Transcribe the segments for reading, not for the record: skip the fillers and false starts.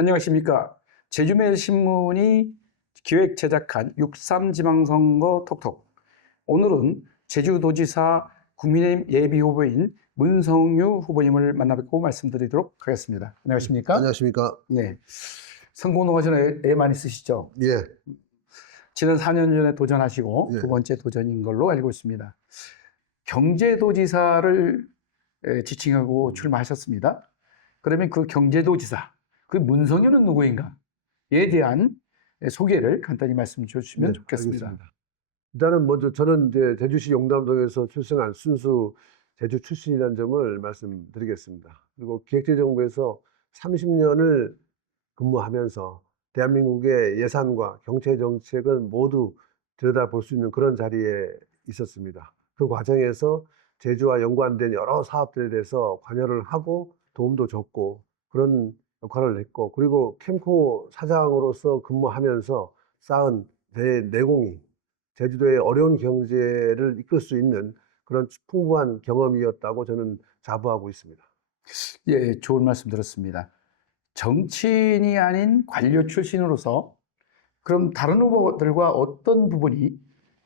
안녕하십니까. 제주매일신문이 기획 제작한 6.3 지방선거 톡톡. 오늘은 제주도지사 국민의힘 예비후보인 문성유 후보님을 만나뵙고 말씀드리도록 하겠습니다. 안녕하십니까? 안녕하십니까. 네. 선거 운동화 전에 애 많이 쓰시죠? 예, 지난 4년 전에 도전하시고 예. 두 번째 도전인 걸로 알고 있습니다. 경제도지사를 지칭하고 출마하셨습니다. 그러면 그 경제도지사, 그 문성유는 누구인가에 대한 소개를 간단히 말씀 주시면 네, 좋겠습니다. 알겠습니다. 일단은 먼저 저는 이제 제주시 용담동에서 출생한 순수 제주 출신이라는 점을 말씀드리겠습니다. 그리고 기획재정부에서 30년을 근무하면서 대한민국의 예산과 경제 정책을 모두 들여다볼 수 있는 그런 자리에 있었습니다. 그 과정에서 제주와 연관된 여러 사업들에 대해서 관여를 하고 도움도 줬고 그런 역할을 했고, 그리고 캠코 사장으로서 근무하면서 쌓은 내공이 제주도의 어려운 경제를 이끌 수 있는 그런 풍부한 경험이었다고 저는 자부하고 있습니다. 예, 좋은 말씀 들었습니다. 정치인이 아닌 관료 출신으로서 그럼 다른 후보들과 어떤 부분이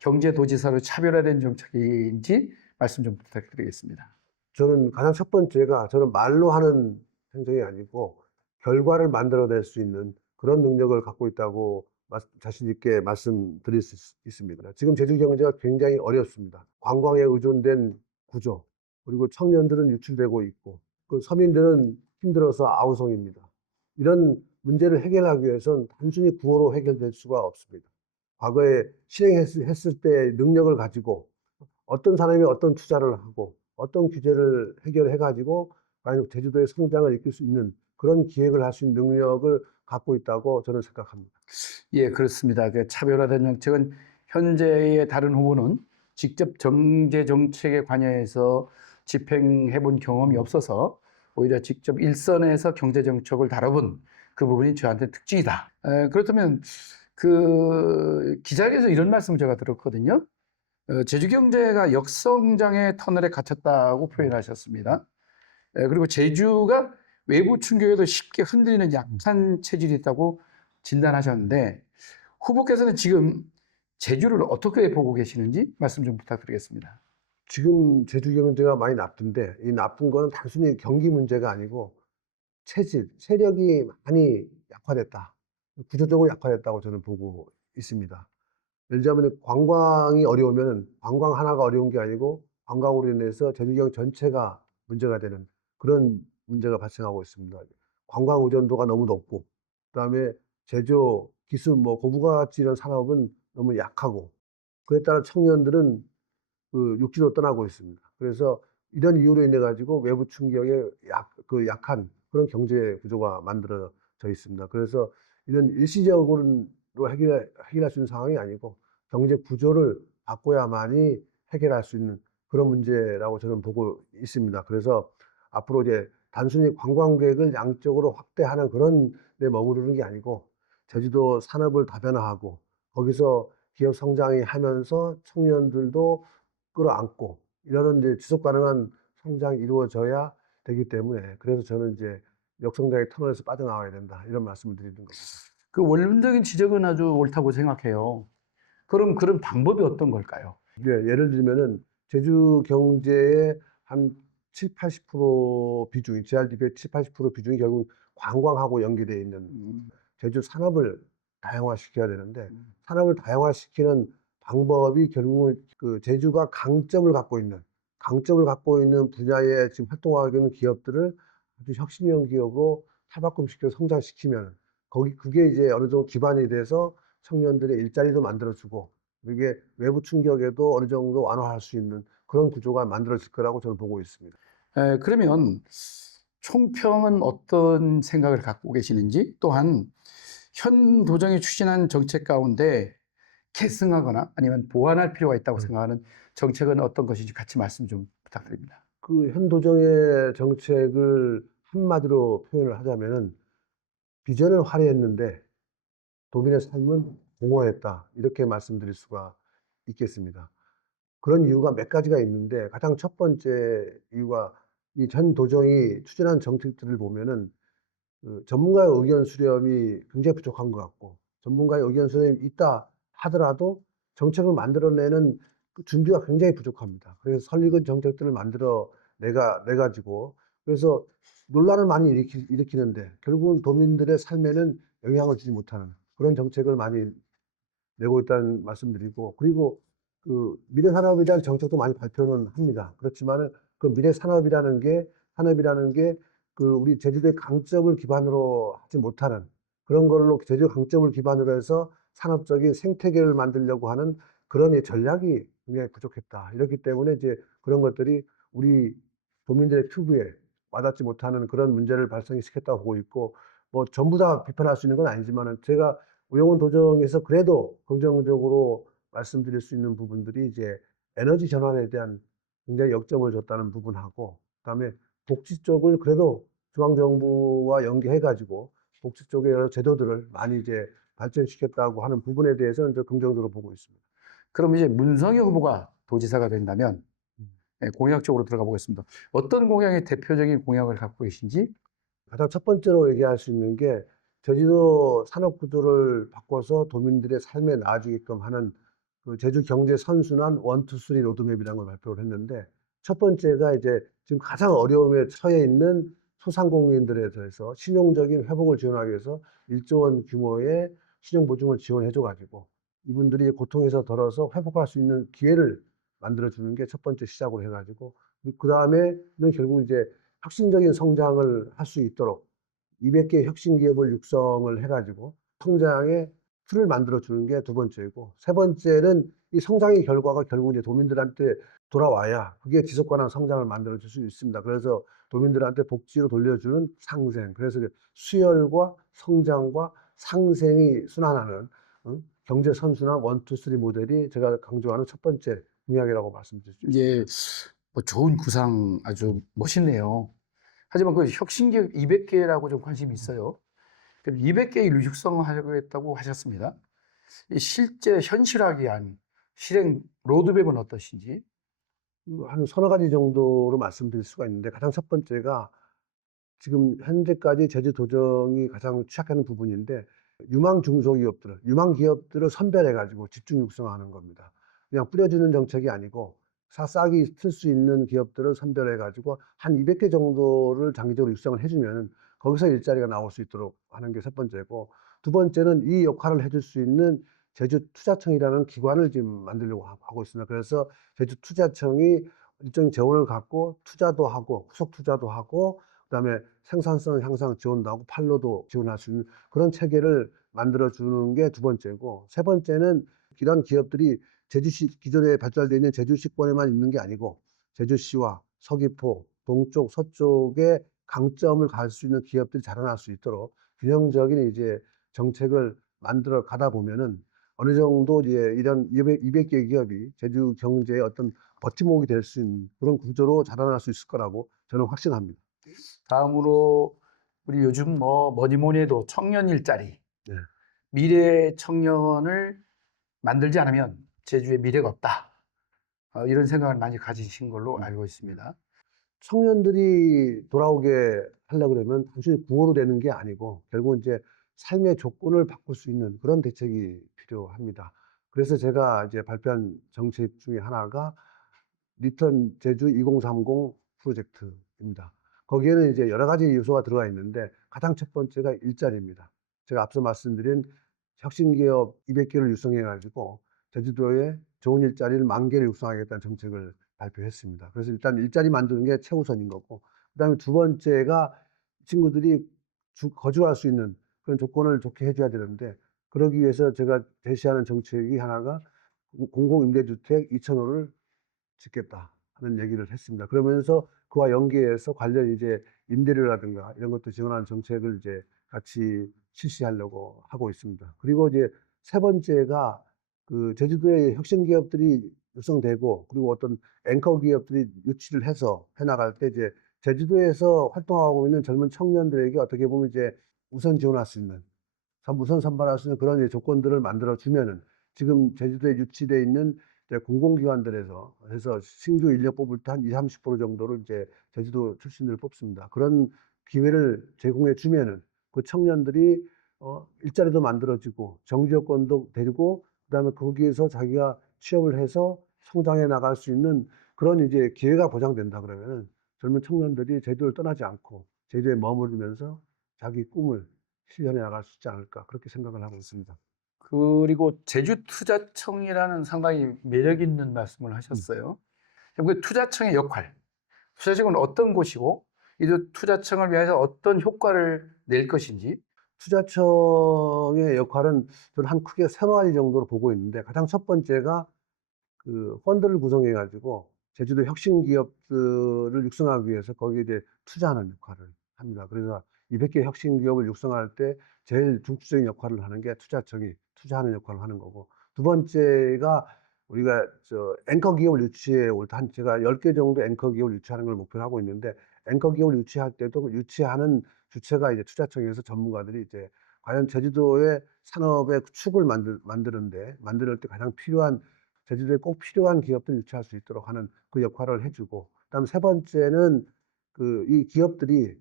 경제도지사로 차별화된 정책인지 말씀 좀 부탁드리겠습니다. 저는 가장 첫 번째가, 저는 말로 하는 행정이 아니고 결과를 만들어낼 수 있는 그런 능력을 갖고 있다고 자신 있게 말씀드릴 수 있습니다. 지금 제주 경제가 굉장히 어렵습니다. 관광에 의존된 구조, 그리고 청년들은 유출되고 있고 그 서민들은 힘들어서 아우성입니다. 이런 문제를 해결하기 위해서는 단순히 구호로 해결될 수가 없습니다. 과거에 실행했을 때 능력을 가지고 어떤 사람이 어떤 투자를 하고 어떤 규제를 해결해 가지고 과연 제주도의 성장을 이끌 수 있는 그런 기획을 할 수 있는 능력을 갖고 있다고 저는 생각합니다. 예, 그렇습니다. 그 차별화된 정책은 현재의 다른 후보는 직접 경제 정책에 관여해서 집행해 본 경험이 없어서 오히려 직접 일선에서 경제 정책을 다뤄본 그 부분이 저한테 특징이다. 그렇다면 그 기자회견에서 이런 말씀을 제가 들었거든요. 제주 경제가 역성장의 터널에 갇혔다고 표현하셨습니다. 그리고 제주가 외부 충격에도 쉽게 흔들리는 약한 체질이 있다고 진단하셨는데 후보께서는 지금 제주를 어떻게 보고 계시는지 말씀 좀 부탁드리겠습니다. 지금 제주 경제가 많이 나쁜데, 이 나쁜 거는 단순히 경기 문제가 아니고 체질, 세력이 많이 약화됐다. 구조적으로 약화됐다고 저는 보고 있습니다. 예를 들자면 관광이 어려우면 관광 하나가 어려운 게 아니고 관광으로 인해서 제주경 전체가 문제가 되는 그런 문제가 발생하고 있습니다. 관광 의존도가 너무 높고, 그다음에 제조, 기술, 고부가가치 이런 산업은 너무 약하고, 그에 따라 청년들은 그 육지로 떠나고 있습니다. 그래서 이런 이유로 인해 가지고 외부 충격에 약한 그런 경제 구조가 만들어져 있습니다. 그래서 이런 일시적으로 해결할 수 있는 상황이 아니고 경제 구조를 바꿔야만이 해결할 수 있는 그런 문제라고 저는 보고 있습니다. 그래서 앞으로 이제 단순히 관광객을 양적으로 확대하는 그런 데 머무르는 게 아니고 제주도 산업을 다변화하고 거기서 기업 성장이 하면서 청년들도 끌어안고 이러는 이제 지속 가능한 성장이 이루어져야 되기 때문에, 그래서 저는 이제 역성장의 터널에서 빠져나와야 된다, 이런 말씀을 드리는 겁니다. 그 원론적인 지적은 아주 옳다고 생각해요. 그럼 그런 방법이 어떤 걸까요? 예, 예를 들면은 제주 경제의 한 70~80% 비중이, GRDP의 70~80% 비중이 결국 관광하고 연계되어 있는 음, 제주 산업을 다양화시켜야 되는데, 음. 산업을 다양화시키는 방법이 결국은 그 제주가 강점을 갖고 있는 분야에 지금 활동하고 있는 기업들을 아주 혁신형 기업으로 탈바꿈시켜 성장시키면 그게 이제 어느 정도 기반이 돼서 청년들의 일자리도 만들어주고, 이게 외부 충격에도 어느 정도 완화할 수 있는 그런 구조가 만들어질 거라고 저는 보고 있습니다. 그러면 총평은 어떤 생각을 갖고 계시는지 또한 현 도정이 추진한 정책 가운데 계승하거나 아니면 보완할 필요가 있다고 생각하는 정책은 어떤 것인지 같이 말씀 좀 부탁드립니다. 그 현 도정의 정책을 한마디로 표현을 하자면은 비전을 화려했는데 도민의 삶은 공허했다, 이렇게 말씀드릴 수가 있겠습니다. 그런 이유가 몇 가지가 있는데, 가장 첫 번째 이유가 이 전 도정이 추진한 정책들을 보면은 전문가의 의견 수렴이 굉장히 부족한 것 같고, 전문가의 의견 수렴이 있다 하더라도 정책을 만들어내는 그 준비가 굉장히 부족합니다. 그래서 설익은 정책들을 만들어 내 가지고, 그래서 논란을 많이 일으키는데 결국은 도민들의 삶에는 영향을 주지 못하는 그런 정책을 많이 내고 있다는 말씀드리고, 그리고 미래 산업에 대한 정책도 많이 발표는 합니다. 그렇지만은 그 미래 산업이라는 게 우리 제주도의 강점을 기반으로 하지 못하는, 그런 걸로 제주 강점을 기반으로 해서 산업적인 생태계를 만들려고 하는 그런 전략이 굉장히 부족했다. 이렇기 때문에 이제 그런 것들이 우리 도민들의 피부에 와닿지 못하는 그런 문제를 발생시켰다고 보고 있고, 뭐 전부 다 비판할 수 있는 건 아니지만은 제가 우영훈 도정에서 그래도 긍정적으로 말씀드릴 수 있는 부분들이 이제 에너지 전환에 대한 굉장히 역점을 줬다는 부분하고, 그다음에 복지 쪽을 그래도 중앙정부와 연계해 가지고 복지 쪽의 여러 제도들을 많이 이제 발전시켰다고 하는 부분에 대해서는 저 긍정적으로 보고 있습니다. 그럼 이제 문성희 후보가 도지사가 된다면 음. 공약 쪽으로 들어가 보겠습니다. 어떤 공약이 대표적인 공약을 갖고 계신지? 가장 첫 번째로 얘기할 수 있는 게 제주도 산업 구조를 바꿔서 도민들의 삶에 나아지게끔 하는 제주 경제 선순환 1, 2, 3 로드맵이라는 걸 발표를 했는데, 첫 번째가 이제 지금 가장 어려움에 처해 있는 소상공인들에 대해서 신용적인 회복을 지원하기 위해서 1조 원 규모의 신용 보증을 지원해 줘 가지고 이분들이 고통에서 덜어서 회복할 수 있는 기회를 만들어 주는 게 첫 번째 시작으로 해 가지고, 그다음에는 결국 이제 혁신적인 성장을 할 수 있도록 200개 혁신 기업을 육성을 해 가지고 성장의 틀을 만들어 주는 게 두 번째이고, 세 번째는 이 성장의 결과가 결국 이제 도민들한테 돌아와야 그게 지속 가능한 성장을 만들어 줄 수 있습니다. 그래서 도민들한테 복지로 돌려주는 상생. 그래서 이제 수혈과 성장과 상생이 순환하는 경제 선순환 1, 2, 3 모델이 제가 강조하는 첫 번째 공약이라고 말씀드릴 수 있습니다. 예, 뭐 좋은 구상 아주 멋있네요. 하지만 그 혁신기업 200개라고 좀 관심이 있어요. 그럼 200개의 육성하겠다고 하셨습니다. 이 실제 현실화하기 위한 실행 로드맵은 어떠신지? 한 서너 가지 정도로 말씀드릴 수가 있는데, 가장 첫 번째가 지금 현재까지 제주도정이 가장 취약하는 부분인데, 유망 기업들을 선별해 가지고 집중 육성하는 겁니다. 그냥 뿌려주는 정책이 아니고 싹이 틀 수 있는 기업들을 선별해 가지고 한 200개 정도를 장기적으로 육성을 해 주면은 거기서 일자리가 나올 수 있도록 하는 게 첫 번째고, 두 번째는 이 역할을 해줄 수 있는 제주투자청이라는 기관을 지금 만들려고 하고 있습니다. 그래서 제주투자청이 일정한 재원을 갖고 투자도 하고 후속 투자도 하고, 그다음에 생산성 향상 지원도 하고 판로도 지원할 수 있는 그런 체계를 만들어 주는 게 두 번째고, 세 번째는 이런 기업들이 제주시 기존에 발달되어 있는 제주시권에만 있는 게 아니고 제주시와 서귀포, 동쪽, 서쪽에 강점을 가질 수 있는 기업들이 자라날 수 있도록 균형적인 이제 정책을 만들어 가다 보면은 어느 정도 이제 이런 200개 기업이 제주 경제의 어떤 버팀목이 될 수 있는 그런 구조로 자라날 수 있을 거라고 저는 확신합니다. 다음으로 우리 요즘 뭐니 뭐니 해도 청년 일자리, 네. 미래 청년을 만들지 않으면 제주에 미래가 없다. 이런 생각을 많이 가지신 걸로 알고 있습니다. 청년들이 돌아오게 하려고 그러면 단순히 구호로 되는 게 아니고 결국은 이제 삶의 조건을 바꿀 수 있는 그런 대책이 필요합니다. 그래서 제가 이제 발표한 정책 중에 하나가 리턴 제주 2030 프로젝트입니다. 거기에는 이제 여러 가지 요소가 들어가 있는데 가장 첫 번째가 일자리입니다. 제가 앞서 말씀드린 혁신기업 200개를 육성해 가지고 제주도에 좋은 일자리를 10,000개를 육성하겠다는 정책을 발표했습니다. 그래서 일단 일자리 만드는 게 최우선인 거고, 그다음에 두 번째가 친구들이 거주할 수 있는 그런 조건을 좋게 해 줘야 되는데, 그러기 위해서 제가 제시하는 정책이 하나가 공공임대주택 2,000호를 짓겠다 하는 얘기를 했습니다. 그러면서 그와 연계해서 관련 이제 임대료라든가 이런 것도 지원하는 정책을 이제 같이 실시하려고 하고 있습니다. 그리고 이제 세 번째가 제주도의 혁신 기업들이 육성되고, 그리고 어떤 앵커 기업들이 유치를 해서 해 나갈 때 이제 제주도에서 활동하고 있는 젊은 청년들에게 어떻게 보면 이제 우선 지원할 수 있는, 우선 선발할 수 있는 그런 이제 조건들을 만들어 주면은, 지금 제주도에 유치되어 있는 이제 공공기관들에서 해서 신규 인력 뽑을 때 한 20-30% 정도를 이제 제주도 출신들을 뽑습니다. 그런 기회를 제공해 주면은 그 청년들이 일자리도 만들어지고 정지 여건도 되고 그다음에 거기에서 자기가 취업을 해서 성장해 나갈 수 있는 그런 이제 기회가 보장된다 그러면은 젊은 청년들이 제주도를 떠나지 않고 제주도에 머무르면서 자기 꿈을 실현해 나갈 수 있지 않을까 그렇게 생각을 하고 있습니다. 그리고 제주투자청이라는 상당히 매력 있는 말씀을 음. 하셨어요. 그럼 그 투자청의 역할, 투자청은 어떤 곳이고 이 투자청을 위해서 어떤 효과를 낼 것인지. 투자청의 역할은 저는 한 크게 세 가지 정도로 보고 있는데 가장 첫 번째가 그 펀드를 구성해 가지고 제주도 혁신 기업들을 육성하기 위해서 거기에 이제 투자하는 역할을 합니다. 그래서 200개 혁신 기업을 육성할 때 제일 중추적인 역할을 하는 게 투자청이 투자하는 역할을 하는 거고 두 번째가 우리가 앵커 기업을 유치해 올 때 한 제가 10개 정도 앵커 기업을 유치하는 걸 목표로 하고 있는데 앵커 기업을 유치할 때도 그 유치하는 주체가 이제 투자청에서 전문가들이 이제 과연 제주도의 산업의 축을 만들 때 가장 필요한 제주도에 꼭 필요한 기업들을 유치할 수 있도록 하는 그 역할을 해 주고 그다음에 세 번째는 이 기업들이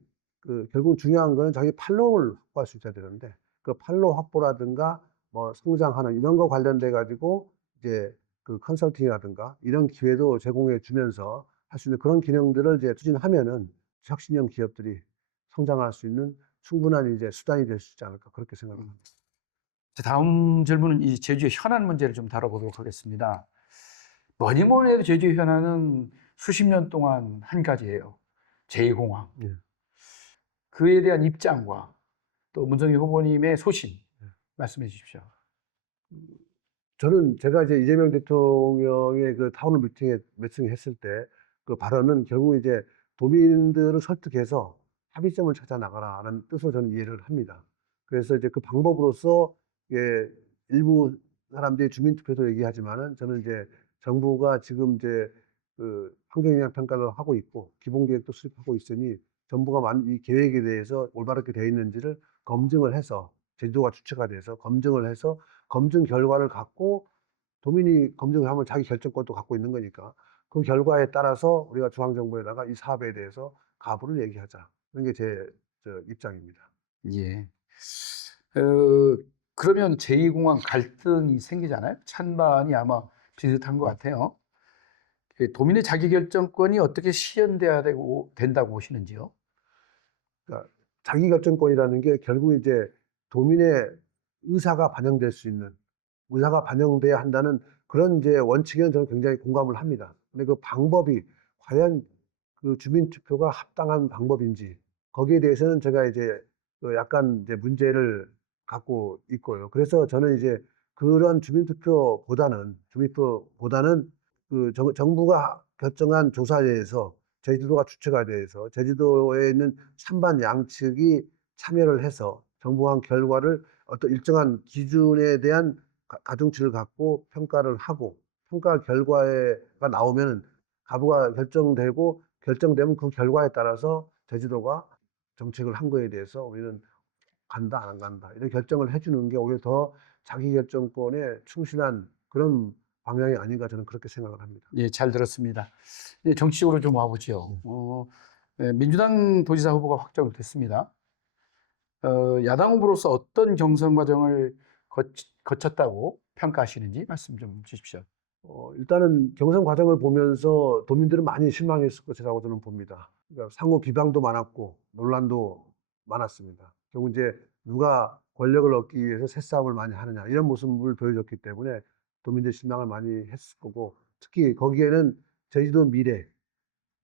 결국 중요한 거는 자기 판로를 확보할 수 있어야 되는데 그 판로 확보라든가 뭐 성장하는 이런 거 관련돼 가지고 이제 컨설팅이라든가 이런 기회도 제공해 주면서 할 수 있는 그런 기능들을 이제 추진하면은 혁신형 기업들이 성장할 수 있는 충분한 이제 수단이 될 수 있지 않을까 그렇게 생각을 합니다. 자, 다음 질문은 이 제주의 현안 문제를 좀 다뤄보도록 하겠습니다. 뭐니 뭐니 해도 제주의 현안은 수십 년 동안 한 가지예요. 제2공항. 예. 그에 대한 입장과 또 문성희 후보님의 소신 말씀해 주십시오. 저는 제가 이제 이재명 대통령의 그 타운홀 미팅에 메싱했을 때 그 발언은 결국 이제 도민들을 설득해서 합의점을 찾아 나가라는 뜻으로 저는 이해를 합니다. 그래서 이제 그 방법으로서 예 일부 사람들이 주민투표도 얘기하지만은 저는 이제 정부가 지금 이제 환경영향 평가도 하고 있고 기본계획도 수립하고 있으니 정부가 이 계획에 대해서 올바르게 되어 있는지를 검증을 해서 제주도가 주체가 돼서 검증을 해서 검증 결과를 갖고 도민이 검증을 하면 자기 결정권도 갖고 있는 거니까 그 결과에 따라서 우리가 중앙정부에다가 이 사업에 대해서 가부를 얘기하자. 그런 게 제 입장입니다. 예. 그러면 제2공항 갈등이 생기잖아요. 찬반이 아마 비슷한 것 같아요. 도민의 자기결정권이 어떻게 실현돼야 된다고 보시는지요? 그러니까 자기결정권이라는 게 결국 이제 도민의 의사가 반영될 수 있는 의사가 반영돼야 한다는 그런 이제 원칙에는 저는 굉장히 공감을 합니다. 근데 그 방법이 과연 그 주민 투표가 합당한 방법인지 거기에 대해서는 제가 이제 약간 이제 문제를 갖고 있고요. 그래서 저는 이제 그런 주민투표보다는 정부가 결정한 조사에 대해서 제주도가 주체가 돼서 제주도에 있는 찬반 양측이 참여를 해서 정부한 결과를 어떤 일정한 기준에 대한 가중치를 갖고 평가를 하고 평가 결과가 나오면은 가부가 결정되면 그 결과에 따라서 제주도가 정책을 한 거에 대해서 우리는 간다 안 간다 이런 결정을 해 주는 게 오히려 더 자기결정권에 충실한 그런 방향이 아닌가 저는 그렇게 생각을 합니다. 예, 잘 들었습니다. 이제 정치적으로 좀 와보죠. 네. 민주당 도지사 후보가 확정됐습니다. 야당 후보로서 어떤 경선 과정을 거쳤다고 평가하시는지 말씀 좀 주십시오. 일단은 경선 과정을 보면서 도민들은 많이 실망했을 것이라고 저는 봅니다. 그러니까 상호 비방도 많았고 논란도 많았습니다. 결국 이제 누가 권력을 얻기 위해서 새싸움을 많이 하느냐 이런 모습을 보여줬기 때문에 도민들 실망을 많이 했을 거고 특히 거기에는 제주도 미래,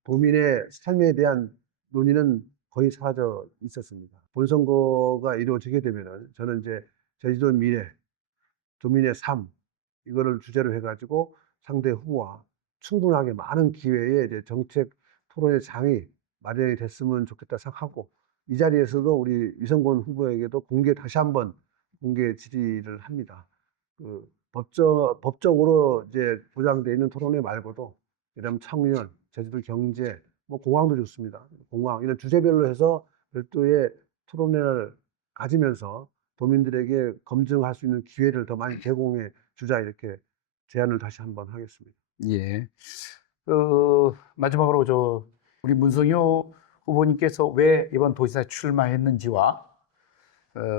도민의 삶에 대한 논의는 거의 사라져 있었습니다. 본선거가 이루어지게 되면은 저는 이제 제주도 미래, 도민의 삶 이거를 주제로 해 가지고 상대 후보와 충분하게 많은 기회의 이제 정책 토론의 장이 마련이 됐으면 좋겠다 생각하고 이 자리에서도 우리 유승권 후보에게도 다시 한번 공개 질의를 합니다. 법적으로 이제 보장되어 있는 토론회 말고도 예를 들면 청년, 제주도 경제, 뭐 공항도 좋습니다. 공항 이런 주제별로 해서 별도의 토론회를 가지면서 도민들에게 검증할 수 있는 기회를 더 많이 제공해 주자 이렇게 제안을 다시 한번 하겠습니다. 예. 마지막으로 우리 문성효 후보님께서 왜 이번 도지사에 출마했는지와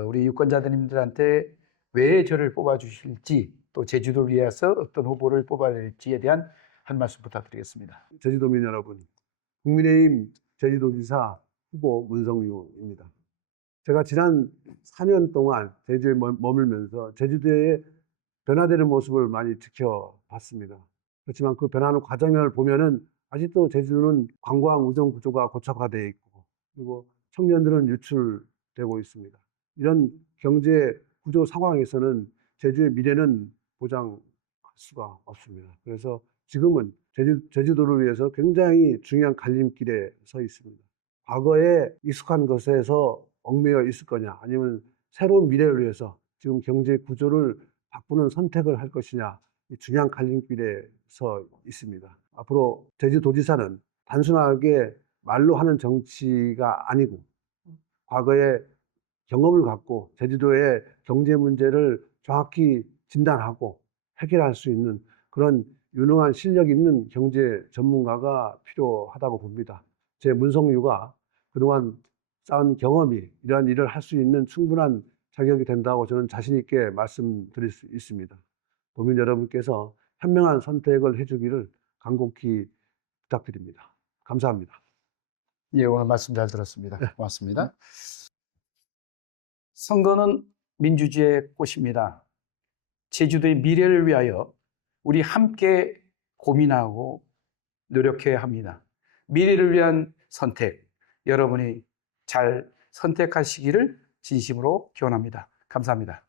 우리 유권자님들한테 왜 저를 뽑아주실지, 또 제주도를 위해서 어떤 후보를 뽑아야 될지에 대한 한 말씀 부탁드리겠습니다. 제주도민 여러분, 국민의힘 제주도지사 후보 문성유입니다. 제가 지난 4년 동안 제주에 머물면서 제주도의 변화되는 모습을 많이 지켜봤습니다. 그렇지만 그 변화하는 과정을 보면은 아직도 제주는 관광 우정 구조가 고착화되어 있고, 그리고 청년들은 유출되고 있습니다. 이런 경제 구조 상황에서는 제주의 미래는 보장할 수가 없습니다. 그래서 지금은 제주도를 위해서 굉장히 중요한 갈림길에 서 있습니다. 과거에 익숙한 것에서 얽매여 있을 거냐, 아니면 새로운 미래를 위해서 지금 경제 구조를 바꾸는 선택을 할 것이냐, 이 중요한 갈림길에 서 있습니다. 앞으로 제주도지사는 단순하게 말로 하는 정치가 아니고, 과거에 경험을 갖고 제주도의 경제 문제를 정확히 진단하고 해결할 수 있는 그런 유능한 실력 있는 경제 전문가가 필요하다고 봅니다. 제 문성유가 그동안 쌓은 경험이 이러한 일을 할 수 있는 충분한 자격이 된다고 저는 자신 있게 말씀드릴 수 있습니다. 도민 여러분께서 현명한 선택을 해주기를 간곡히 부탁드립니다. 감사합니다. 예, 오늘 말씀 잘 들었습니다. 고맙습니다. 선거는 민주주의의 꽃입니다. 제주도의 미래를 위하여 우리 함께 고민하고 노력해야 합니다. 미래를 위한 선택, 여러분이 잘 선택하시기를 진심으로 기원합니다. 감사합니다.